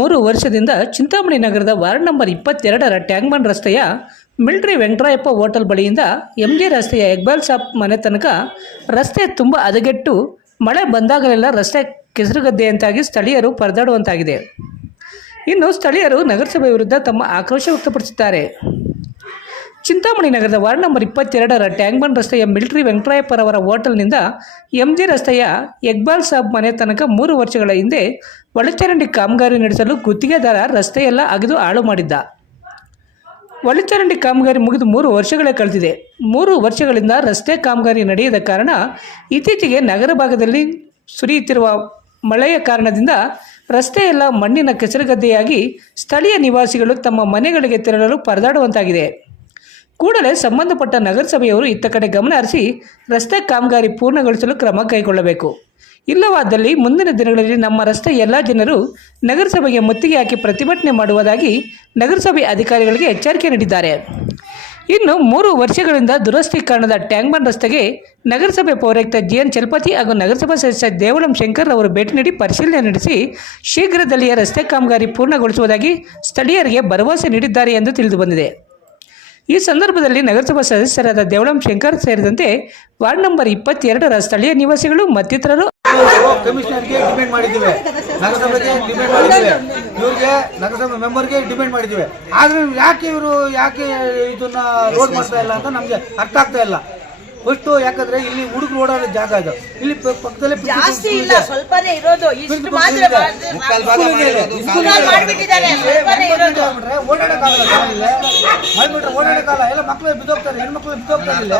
3 ವರ್ಷದಿಂದ ಚಿಂತಾಮಣಿ ನಗರದ ward number 22ರ ಟ್ಯಾಂಕ್ಮನ್ ರಸ್ತೆಯ ಮಿಲಿಟರಿ ವೆಂಕಟರಾಯಪ್ಪ ಹೋಟೆಲ್ ಬಳಿಯಿಂದ MG ರಸ್ತೆಯ ಇಕ್ಬಾಲ್ ಸಾಬ್ ಮನೆ ತನಕ ರಸ್ತೆ ತುಂಬ ಹದಗೆಟ್ಟು ಮಳೆ ಬಂದಾಗಲೆಲ್ಲ ರಸ್ತೆ ಕೆಸರುಗದ್ದೆಯಂತಾಗಿ ಸ್ಥಳೀಯರು ಪರದಾಡುವಂತಾಗಿದೆ. ಇನ್ನು ಸ್ಥಳೀಯರು ನಗರಸಭೆ ವಿರುದ್ಧ ತಮ್ಮ ಆಕ್ರೋಶ ವ್ಯಕ್ತಪಡಿಸಿದ್ದಾರೆ. ಚಿಂತಾಮಣಿ ನಗರದ ವಾರ್ಡ್ ನಂಬರ್ 22ರ ಟ್ಯಾಂಕ್ಮನ್ ರಸ್ತೆಯ ಮಿಲಿಟರಿ ವೆಂಕಟರಾಯಪ್ಪರವರ ಹೋಟೆಲ್ನಿಂದ MG ರಸ್ತೆಯ ಇಕ್ಬಾಲ್ ಸಾಬ್ ಮನೆ ತನಕ 3 ವರ್ಷಗಳ ಹಿಂದೆ ಒಳಚರಂಡಿ ಕಾಮಗಾರಿ ನಡೆಸಲು ಗುತ್ತಿಗೆದಾರ ರಸ್ತೆಯೆಲ್ಲ ಅಗೆದು ಹಾಳು ಮಾಡಿದ್ದ. ಒಳಚರಂಡಿ ಕಾಮಗಾರಿ ಮುಗಿದು 3 ವರ್ಷಗಳೇ ಕಳೆದಿದೆ. 3 ವರ್ಷಗಳಿಂದ ರಸ್ತೆ ಕಾಮಗಾರಿ ನಡೆಯದ ಕಾರಣ ಇತ್ತೀಚೆಗೆ ನಗರ ಭಾಗದಲ್ಲಿ ಸುರಿಯುತ್ತಿರುವ ಮಳೆಯ ಕಾರಣದಿಂದ ರಸ್ತೆಯೆಲ್ಲ ಮಣ್ಣಿನ ಕೆಸರುಗದ್ದೆಯಾಗಿ ಸ್ಥಳೀಯ ನಿವಾಸಿಗಳು ತಮ್ಮ ಮನೆಗಳಿಗೆ ತೆರಳಲು ಪರದಾಡುವಂತಾಗಿದೆ. ಕೂಡಲೇ ಸಂಬಂಧಪಟ್ಟ ನಗರಸಭೆಯವರು ಇತ್ತ ಕಡೆ ಗಮನ ಹರಿಸಿ ರಸ್ತೆ ಕಾಮಗಾರಿ ಪೂರ್ಣಗೊಳಿಸಲು ಕ್ರಮ ಕೈಗೊಳ್ಳಬೇಕು. ಇಲ್ಲವಾದಲ್ಲಿ ಮುಂದಿನ ದಿನಗಳಲ್ಲಿ ನಮ್ಮ ರಸ್ತೆ ಎಲ್ಲ ಜನರು ನಗರಸಭೆಗೆ ಮುತ್ತಿಗೆ ಹಾಕಿ ಪ್ರತಿಭಟನೆ ಮಾಡುವುದಾಗಿ ನಗರಸಭೆ ಅಧಿಕಾರಿಗಳಿಗೆ ಎಚ್ಚರಿಕೆ ನೀಡಿದ್ದಾರೆ. ಇನ್ನು 3 ವರ್ಷಗಳಿಂದ ದುರಸ್ತಿ ಕಾರಣದ ಟ್ಯಾಂಕ್ಮನ್ ರಸ್ತೆಗೆ ನಗರಸಭೆ ಪೌರಾಯುಕ್ತ GN ಚಲಪತಿ ಹಾಗೂ ನಗರಸಭಾ ಸದಸ್ಯ ದೇವಳಂ ಶಂಕರ್ ಅವರು ಭೇಟಿ ನೀಡಿ ಪರಿಶೀಲನೆ ನಡೆಸಿ ಶೀಘ್ರದಲ್ಲಿಯೇ ರಸ್ತೆ ಕಾಮಗಾರಿ ಪೂರ್ಣಗೊಳಿಸುವುದಾಗಿ ಸ್ಥಳೀಯರಿಗೆ ಭರವಸೆ ನೀಡಿದ್ದಾರೆ ಎಂದು ತಿಳಿದುಬಂದಿದೆ. ಈ ಸಂದರ್ಭದಲ್ಲಿ ನಗರಸಭಾ ಸದಸ್ಯರಾದ ದೇವಳಂ ಶಂಕರ್ ಸೇರಿದಂತೆ ವಾರ್ಡ್ ನಂಬರ್ 22ರ ಸ್ಥಳೀಯ ನಿವಾಸಿಗಳು ಮತ್ತಿತರರು ಕಮಿಷನರ್ಗೆ ಡಿಮ್ಯಾಂಡ್ ಮಾಡಿದ್ದೀವಿ, ನಗರಸಭೆಗೆ ಡಿಮ್ಯಾಂಡ್ ಮಾಡಿದ್ದೀವಿ, ಇವ್ರಿಗೆ ನಗರಸಭೆ ಮೆಂಬರ್ಗೆ ಡಿಮ್ಯಾಂಡ್ ಮಾಡಿದ್ದೀವಿ. ಆದ್ರೆ ಯಾಕೆ ಇದನ್ನ ರೋಡ್ ಮಾಡ್ತಾ ಇಲ್ಲ ಅಂತ ನಮ್ಗೆ ಅರ್ಥ ಆಗ್ತಾ ಇಲ್ಲ. ಫಸ್ಟ್ ಯಾಕಂದ್ರೆ ಇಲ್ಲಿ ಹುಡುಗರು ಓಡಾಡೋ ಜಾಗ ಇದು, ಇಲ್ಲಿ ಪಕ್ಕದಲ್ಲೇ ಜಾಸ್ತಿ ಇಲ್ಲ, ಸ್ವಲ್ಪನೇ ಇರೋದು, ಇಷ್ಟು ಮಾತ್ರ ಓಡಾಡಕ್ಕಾಗಲ್ಲ. ಎಲ್ಲ ಮಕ್ಕಳು ಬಿದ್ದೋಗ್ತಾರೆ, ಹೆಣ್ಮಕ್ಳು ಬಿದ್ದೋಗ್ತಾರೆ, ಇಲ್ಲ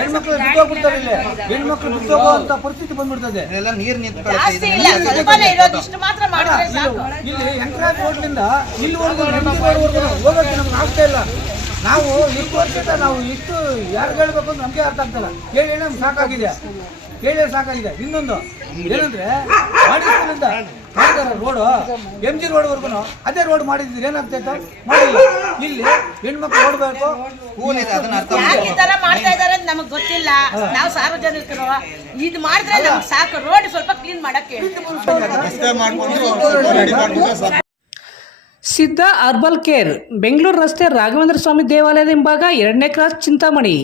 ಹೆಣ್ಮಕ್ಳು ಬಿದ್ದೋಗ್ಬಿಡ್ತಾರೆ, ಇಲ್ಲಿ ಹೆಣ್ಮಕ್ಳು ಬಿದ್ದೋಗುವಂತ ಪರಿಸ್ಥಿತಿ ಬಂದ್ಬಿಡ್ತದೆ. ಇಲ್ಲಿ ಎಂಟ್ರಾಕ್ ರೋಡ್ನಿಂದ ಇಲ್ಲಿವರೆಗೂ ಹೋಗೋಕೆ ನಮ್ಗೆ ಆಗ್ತಾ ಇಲ್ಲ. ನಾವು ಇಷ್ಟು ವರ್ಷದಿಂದ ನಾವು ಇಷ್ಟು ಯಾರು ಹೇಳ್ಬೇಕು ಅಂತ ನಮಗೆ ಅರ್ಥ ಆಗ್ತಲ್ಲ. ಹೇಳಿ ನಮ್ಗೆ ಸಾಕಾಗಿದೆ, ಇನ್ನೊಂದು ಏನಂದ್ರೆ ಮಾಡಿಸ್ಕೊಂಡಿಂದ ರೋಡು MG ರೋಡ್ವರೆಗೂ ಅದೇ ರೋಡ್ ಮಾಡಿದ್ರೆ ಏನಾಗ್ತೈತೆ ಮಾಡಿಲ್ಲ. ಇಲ್ಲಿ ಹೆಣ್ಮಕ್ಳು ಓಡಬೇಕು, ಮಾಡ್ತಾ ಇದಾರೆ ನಮಗ್ ಗೊತ್ತಿಲ್ಲ. ನಾವು ಸಾರ್ವಜನಿಕರು ಇದು ಮಾಡಿದ್ರೆ ನಮ್ಗೆ ಸಾಕು, ರೋಡ್ ಸ್ವಲ್ಪ ಕ್ಲೀನ್ ಮಾಡಕ್ಕೆ. ಸಿದ್ಧ ಹರ್ಬಲ್ ಕೇರ್, ಬೆಂಗಳೂರು ರಸ್ತೆ ರಾಘವೇಂದ್ರ ಸ್ವಾಮಿ ದೇವಾಲಯದ ಹಿಂಭಾಗ 2ನೇ ಕ್ರಾಸ್, ಚಿಂತಾಮಣಿ.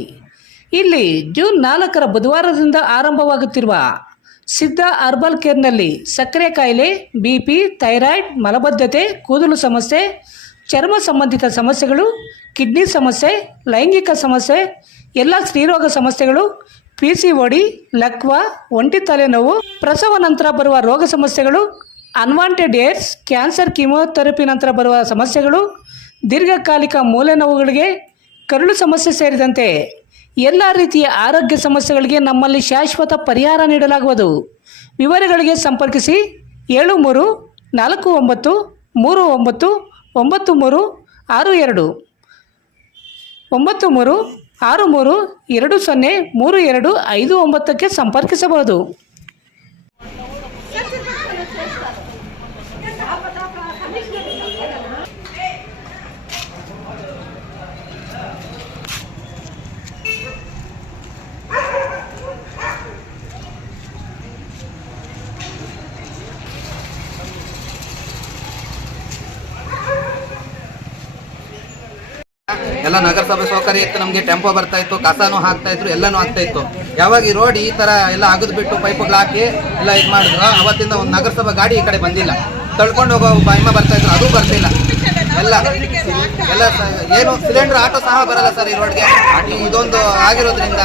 ಇಲ್ಲಿ ಜೂನ್ 4ರ ಬುಧವಾರದಿಂದ ಆರಂಭವಾಗುತ್ತಿರುವ ಸಿದ್ಧ ಹರ್ಬಲ್ ಕೇರ್ನಲ್ಲಿ ಸಕ್ಕರೆ ಕಾಯಿಲೆ, BP, ಥೈರಾಯ್ಡ್, ಮಲಬದ್ಧತೆ, ಕೂದಲು ಸಮಸ್ಯೆ, ಚರ್ಮ ಸಂಬಂಧಿತ ಸಮಸ್ಯೆಗಳು, ಕಿಡ್ನಿ ಸಮಸ್ಯೆ, ಲೈಂಗಿಕ ಸಮಸ್ಯೆ, ಎಲ್ಲ ಸ್ತ್ರೀರೋಗ ಸಮಸ್ಯೆಗಳು, PCOD, ಲಕ್ವ, ಒಂಟಿ ತಲೆನೋವು, ಪ್ರಸವ ನಂತರ ಬರುವ ರೋಗ ಸಮಸ್ಯೆಗಳು, ಅನ್ವಾಂಟೆಡ್ ಏರ್ಸ್, ಕ್ಯಾನ್ಸರ್, ಕೀಮೋಥೆರಪಿ ನಂತರ ಬರುವ ಸಮಸ್ಯೆಗಳು, ದೀರ್ಘಕಾಲಿಕ ಮೂಳೆ ನೋವುಗಳಿಗೆ, ಕರುಳು ಸಮಸ್ಯೆ ಸೇರಿದಂತೆ ಎಲ್ಲ ರೀತಿಯ ಆರೋಗ್ಯ ಸಮಸ್ಯೆಗಳಿಗೆ ನಮ್ಮಲ್ಲಿ ಶಾಶ್ವತ ಪರಿಹಾರ ನೀಡಲಾಗುವುದು. ವಿವರಗಳಿಗೆ ಸಂಪರ್ಕಿಸಿ 7349399362 9363203259ಕ್ಕೆ ಸಂಪರ್ಕಿಸಬಹುದು. ಎಲ್ಲ ನಗರಸಭೆ ಸೌಕರ್ಯ ಇತ್ತು, ನಮಗೆ ಟೆಂಪೋ ಬರ್ತಾ ಇತ್ತು, ಕಸನೂ ಹಾಕ್ತಾ ಇದ್ರು, ಎಲ್ಲನೂ ಆಗ್ತಾ ಇತ್ತು. ಯಾವಾಗ ಈ ರೋಡ್ ಈ ತರ ಎಲ್ಲ ಅಗದು ಬಿಟ್ಟು ಪೈಪ್ಗಳು ಹಾಕಿ ಎಲ್ಲ ಇದು ಮಾಡಿದ್ರು, ಅವತ್ತಿಂದ ಒಂದು ನಗರಸಭೆ ಗಾಡಿ ಈ ಕಡೆ ಬಂದಿಲ್ಲ. ತಳ್ಕೊಂಡು ಹೋಗೋ ಬೈಮ ಬರ್ತಾ ಇದ್ರು, ಅದು ಬರ್ತಿಲ್ಲ. ಎಲ್ಲ ಏನು ಸಿಲಿಂಡರ್ ಆಟೋ ಸಹ ಬರಲ್ಲ ಸರ್ ಈ ರೋಡ್ಗೆ. ಇದೊಂದು ಆಗಿರೋದ್ರಿಂದ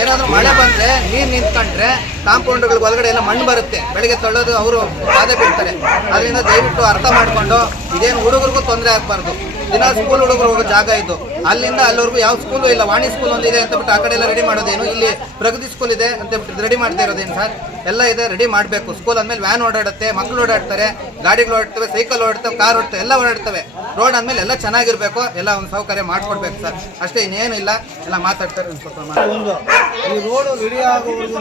ಏನಾದರೂ ಮಳೆ ಬಂದ್ರೆ ನೀರು ನಿಂತ್ಕೊಂಡ್ರೆ ಕಾಂಪೌಂಡ್ಗಳ ಒಳಗಡೆ ಎಲ್ಲ ಮಣ್ಣು ಬರುತ್ತೆ, ಬೆಳಿಗ್ಗೆ ತಳ್ಳೋದು ಅವರು ಬಾಧೆ ಬೀಳ್ತಾರೆ. ಅದರಿಂದ ದಯವಿಟ್ಟು ಅರ್ಥ ಮಾಡಿಕೊಂಡು ಇದೇನು ಹುಡುಗರಿಗೂ ತೊಂದರೆ ಆಗಬಾರ್ದು. ದಿನ ಸ್ಕೂಲ್ ಹುಡುಗರು ಹೋಗೋ ಜಾಗ ಇದು, ಅಲ್ಲಿಂದ ಅಲ್ಲಿವರೆಗೂ ಯಾವ ಸ್ಕೂಲು ಇಲ್ಲ. ವಾಣಿ ಸ್ಕೂಲ್ ಒಂದಿದೆ ಅಂತ ಬಿಟ್ಟು ಆ ಕಡೆ ಎಲ್ಲ ರೆಡಿ ಮಾಡೋದೇನು, ಇಲ್ಲಿ ಪ್ರಗತಿ ಸ್ಕೂಲ್ ಇದೆ ಅಂತ ಬಿಟ್ಟು ರೆಡಿ ಮಾಡ್ತಾ ಇರೋದೇನು ಸರ್? ಎಲ್ಲ ಇದೆ, ರೆಡಿ ಮಾಡಬೇಕು. ಸ್ಕೂಲ್ ಅಂದಮೇಲೆ ವ್ಯಾನ್ ಓಡಾಡುತ್ತೆ, ಮಕ್ಕಳು ಓಡಾಡ್ತಾರೆ, ಗಾಡಿಗಳು ಓಡಾಡ್ತವೆ, ಸೈಕಲ್ ಓಡಾಡ್ತವೆ, ಕಾರ್ ಓಡ್ತವೆ, ಎಲ್ಲ ಓಡಾಡ್ತವೆ. ರೋಡ್ ಅಂದಮೇಲೆ ಎಲ್ಲ ಚೆನ್ನಾಗಿರ್ಬೇಕು, ಎಲ್ಲ ಒಂದು ಸೌಕರ್ಯ ಮಾಡಿಕೊಡ್ಬೇಕು ಸರ್, ಅಷ್ಟೇ, ಇನ್ನೇನು ಇಲ್ಲ. ಎಲ್ಲ ಮಾತಾಡ್ತಾರೆ ಸ್ವಲ್ಪ. ಈ ರೋಡ್ ರೆಡಿ ಆಗೋವರೆಗೂ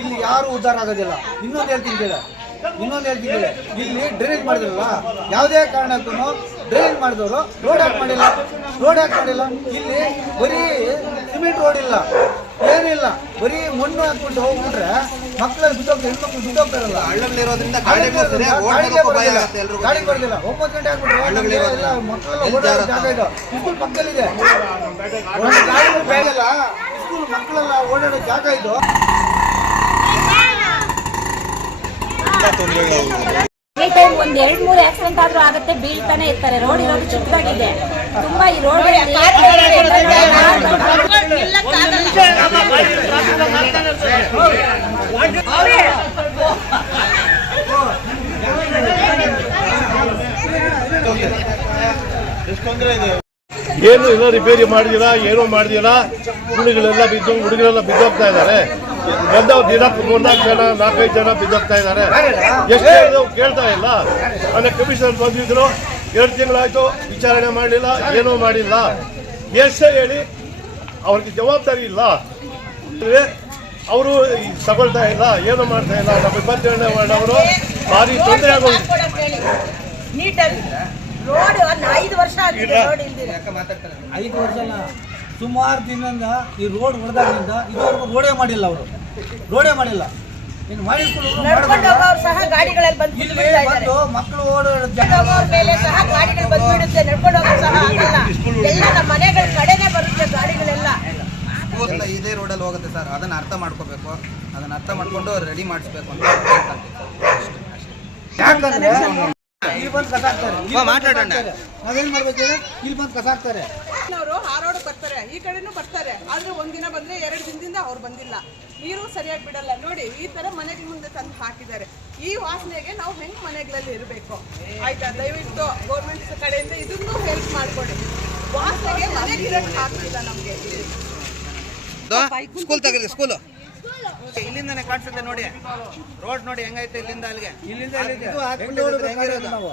ಇಲ್ಲಿ ಯಾರು ಉದ್ಧಾರ ಆಗೋದಿಲ್ಲ. ಇನ್ನೊಂದು ಹೇಳ್ತೀನಿ ಕೇಳ, ಇನ್ನೊಂದು ಹೇಳ್ತಿದ್ದೀವಿ, ಇಲ್ಲಿ ಡ್ರೈನೇಜ್ ಮಾಡಿದ್ರಲ್ಲ, ಯಾವುದೇ ಕಾರಣಕ್ಕೂ ಡ್ರೈನೇಜ್ ಮಾಡಿದವರು ರೋಡ್ ಹಾಕಿ ಮಾಡಿಲ್ಲ. ಇಲ್ಲಿ ಬರೀ ಸಿಮೆಂಟ್ ರೋಡ್ ಇಲ್ಲ, ಏನಿಲ್ಲ, ಬರೀ ಮಣ್ಣು ಹಾಕ್ಬಿಟ್ಟು ಹೋಗ್ಬಿಟ್ರೆ ಮಕ್ಕಳಲ್ಲಿ ಬಿದ್ದೋಗ್ತಾರೆ, ಹೆಣ್ಮಕ್ಳು ಬಿದ್ದೋಗ್ತಾರಲ್ಲ. ಹಳ್ಳಗಳಿರೋದ್ರಿಂದ ಗಾಡಿ ಬರೋದಿಲ್ಲ, 9 ಗಂಟೆ ಆಗ್ಬಿಟ್ರೆ ಮಕ್ಕಳೆಲ್ಲ ಓಡಾಡೋ ಜಾಗ ಇದು. ಸ್ಕೂಲ್ ಪಕ್ಕದಲ್ಲಿದೆ, ಸ್ಕೂಲ್ ಮಕ್ಕಳೆಲ್ಲ ಓಡಾಡೋ ಜಾಗ ಇದು. ಒಂದ್ 2-3 ಆಕ್ಸಿಡೆಂಟ್ ಆದ್ರೂ ಆಗುತ್ತೆ, ಬೀಳ್ತಾನೆ ಇರ್ತಾರೆ. ರೋಡ್ ಇರೋದು ಚಿಕ್ಕದಾಗಿದೆ, ತುಂಬಾ ಈ ರೋಡ್ ಏನು ಇಲ್ಲ, ರಿಪೇರಿ ಮಾಡಿದಿಲ್ಲ, ಏನೂ ಮಾಡಿದಿಲ್ಲ. ಹುಡುಗರೆಲ್ಲ ಬಿದ್ದೋಗ್ತಾ ಇದ್ದಾರೆ. ಬಂದ ದಿನ 3-4 ಜನ 4-5 ಜನ ಬಿದ್ದೋಗ್ತಾ ಇದ್ದಾರೆ. ಎಷ್ಟು ಹೇಳಿದ್ರು ಕೇಳ್ತಾ ಇಲ್ಲ. ಮೊನ್ನೆ ಕಮಿಷನರ್ ಬಂದಿದ್ರು, 2 ತಿಂಗಳಾಯ್ತು, ವಿಚಾರಣೆ ಮಾಡಲಿಲ್ಲ, ಏನೂ ಮಾಡಿಲ್ಲ. ಎಷ್ಟೇ ಹೇಳಿ ಅವ್ರಿಗೆ ಜವಾಬ್ದಾರಿ ಇಲ್ಲ, ಅವರು ತಗೊಳ್ತಾ ಇಲ್ಲ, ಏನು ಮಾಡ್ತಾ ಇಲ್ಲ. ನಮ್ಮ 27ನೇ ವಾರ್ಡ್ನವರು ಭಾರಿ ತೊಂದರೆ ಆಗೋದು. ರೋಡ್ 5 ವರ್ಷ ಆಗಿದೆ, ರೋಡ್ ಇಲ್ದಿರ 5 ವರ್ಷ ಅಲ್ಲ, ಸುಮಾರು ದಿನದಿಂದ ಈ ರೋಡ್ ಹೊಡೆದಾಗಿಂದ ಇದುವರೆಗೂ ರೋಡೇ ಮಾಡಿಲ್ಲ. ಅವರು ರೋಡೇ ಮಾಡಿಲ್ಲ. ಇನ್ನು ನಡ್ಕೊಂಡು ಹೋಗೋರು ಸಹ ಗಾಡಿಗಳಲ್ಲಿ ಬಂದು ಇಲ್ಲಿ ಬಿಡ್ತಾ ಇದ್ದಾರೆ. ಬಂದು ಮಕ್ಕಳು ಓಡಾಡೋ ಹೋಗೋರ್ ಮೇಲೆ ಸಹ ಗಾಡಿಗಳು ಬಂದ್ಬಿಡುತ್ತೆ, ನಡ್ಕೊಂಡು ಹೋಗೋರು ಸಹ ಆಗಲ್ಲ. ಎಲ್ಲ ನಮ್ಮ ಮನೆಗಳ ಕಡೆನೆ ಬರುತ್ತೆ ಗಾಡಿಗಳೆಲ್ಲ. ಎಲ್ಲ ಇದೇ ರೋಡಲ್ಲಿ ಹೋಗುತ್ತೆ ಸರ್, ಅದನ್ನ ಅರ್ಥ ಮಾಡ್ಕೋಬೇಕು, ಅದನ್ನ ಅರ್ಥ ಮಾಡ್ಕೊಂಡು ರೆಡಿ ಮಾಡಿಸ್ಬೇಕು ಅಂತ ಹೇಳ್ತಾರೆ. ಯಾಕಂದ್ರೆ ಇಲ್ಲಿ ಬಂದು ಕಸ ಹಾಕ್ತಾರೆ, ಮಾತಾಡೋಣ. ನಾವೇನ್ ಮಾಡ್ಬೇಕು ಹೇಳಿ? ಇಲ್ಲಿ ಬಂದು ಕಸ ಹಾಕ್ತಾರೆ. ಅವರು ಆ ರೋಡ್ ಬರ್ತಾರೆ, ಈ ಕಡೆನೂ ಬರ್ತಾರೆ, ಆದ್ರೆ ಒಂದಿನ ಬಂದ್ರೆ 2 ದಿನದಿಂದ ಅವ್ರು ಬಂದಿಲ್ಲ. ನೀರು ಸರಿಯಾಗಿ ಬಿಡಲ್ಲ. ನೋಡಿ ಈ ತರ ಮನೆಗಳ ಮುಂದೆ ತಂದು ಹಾಕಿದ್ದಾರೆ. ಈ ವಾಸನೆಗೆ ನಾವು ಹೆಂಗ್ ಮನೆಗಳಲ್ಲಿ ಇರಬೇಕು? ಆಯ್ತಾ? ದಯವಿಟ್ಟು ಗೌರ್ಮೆಂಟ್ ಕಡೆಯಿಂದ ಇದನ್ನು ಹೆಲ್ಪ್ ಮಾಡ್ಕೊಡಿ. ವಾಸನೆಗೆ ಮನೆಗೆ ಇರಕ್ಕೆ ಆಗ್ತಿಲ್ಲ ನಮ್ಗೆ. ಸ್ಕೂಲ್ ತೆಗೆದು ಸ್ಕೂಲು ಇಲ್ಲಿಂದಾನೆ ಕಾಣಿಸುತ್ತೆ ನೋಡಿ, ರೋಡ್ ನೋಡಿ ಹೆಂಗೈತೆ ಇಲ್ಲಿಂದ ಅಲ್ಲಿಗೆ. ಇಲ್ಲಿಂದ ಹೆಂಗಿರೋದು ನಾವು